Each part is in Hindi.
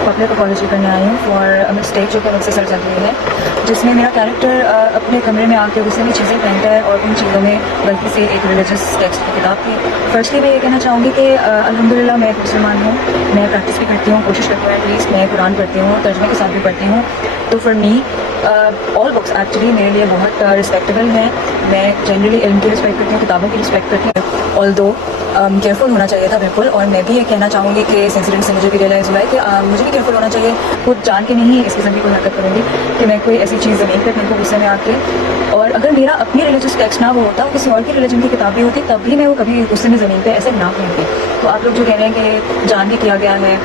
पब्लिक अपॉलॉजी करने आई हूँ फॉर मिस्टेक जो कि मुझसे सर चल रही है, जिसमें मेरा कैरेक्टर अपने कमरे में आके गुस्से में चीज़ें पहनता है और उन चीज़ों में गलती से एक रिलीजियस टेक्स्ट की किताब थी। फर्स्टली मैं ये कहना चाहूँगी कि अल्हम्दुलिल्लाह मैं एक मुसलमान हूँ, मैं प्रैक्टिस भी करती हूँ, कोशिश करती हूँ एटलीस्ट मैं कुरान पढ़ती हूँ, तर्जुमे के साथ भी पढ़ती हूँ। तो for me all books actually मेरे लिए बहुत रिस्पेक्टेबल हैं। मैं जनरली इल्म की रिस्पेक्ट करती हूँ, किताबों की रिस्पेक्ट करती हूँ, ऑल्दो केयरफुल होना चाहिए था बिल्कुल। और मैं भी ये कहना चाहूँगी कि इस इंसिडेंट से मुझे भी रियलाइज़ हुआ है कि मुझे भी केयरफुल होना चाहिए। खुद जान के नहीं इस किस्म की कोई हरकत करूँगी कि मैं कोई ऐसी चीज़ ज़मीन पर फेंकूँ गुस्से में आके। और अगर मेरा अपनी रिलीजियस टेक्स्ट ना वो होता, किसी और की रिलीजन की किताब भी होती, तब भी मैं वो कभी गुस्से में ज़मीन पर ऐसे ना फेंकती। तो आप लोग जो कह रहे हैं कि जान के किया गया है,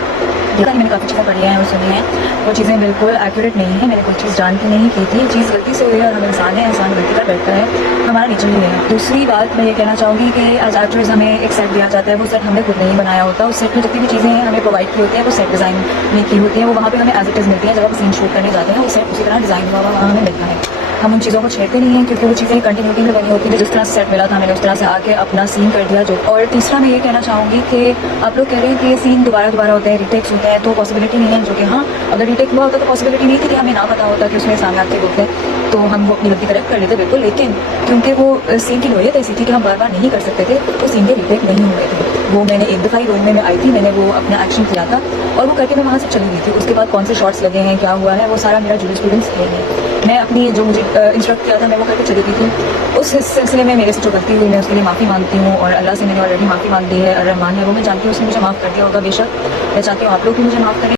देखा मैंने काफ़ी चीज़ें पढ़ी हैं और सुनी हैं, वो चीज़ें बिल्कुल एक्यूरेट नहीं है। मैंने कोई चीज़ जान के नहीं की थी, चीज़ गलती से हुई है और हम इंसान है, इंसान गलती कर बैठता है, हमारा नेचर ही है। दूसरी बात मैं ये कहना चाहूँगी कि एज एक्टर्स हमें एक सेट दिया जाता है, वो सेट हमने खुद नहीं बनाया होता। उस सेट में जितनी भी चीज़ें हमें प्रोवाइड की होती हैं वो सेट डिज़ाइन में की होती हैं, वो वहाँ पे हमें एज इट इज़ मिलती है। जब आप सीन शूट करने जाते हैं वो सेट उसी तरह डिज़ाइन हुआ वहाँ हमें मिलता है। हम उन चीज़ों को छेड़ते नहीं हैं क्योंकि वो चीज़ें कंटिन्यूटी में बनी होती है। जिस तरह से सेट मिला था मैंने उस तरह से आके अपना सीन कर दिया जो। और तीसरा मैं ये कहना चाहूँगी कि आप लोग कह रहे हैं कि ये सीन दोबारा होते हैं, रीटेक्स होते हैं, तो पॉसिबिलिटी नहीं है। जो कि हाँ, अगर रीटेक हुआ होता तो पॉसिबिलिटी नहीं थी कि हमें ना पता होता कि उसमें सामने आके बोलते हैं, तो हम वो अपनी गलती करेक्ट कर लेते बिल्कुल। लेकिन क्योंकि वो सीन की नोयत ऐसी थी कि हम बार बार नहीं कर सकते थे, तो सीन के रीटेक नहीं हुए थे। वो मैंने एक दफ़ा ही रूम में आई थी, मैंने वो अपना एक्शन किया था और वो करके मैं वहाँ से चली गई थी। उसके बाद कौन से शॉट्स लगे हैं, क्या हुआ है, वो सारा मेरा जूरिस्प्रूडेंस है नहीं। मैं अपनी जो मुझे इंस्ट्रक्ट किया था मैं वो करके चली गई थी। उस सिलसिले में मेरे से जो गलती हुई मैं उसके लिए माफ़ी मांगती हूँ और अल्लाह से मैंने ऑलरेडी माफ़ी मांग दी है। रहमान है वो, मैं जानती हूँ उसने मुझे माफ़ कर दिया होगा बेशक। मैं चाहती हूँ आप लोग भी मुझे माफ़ करें।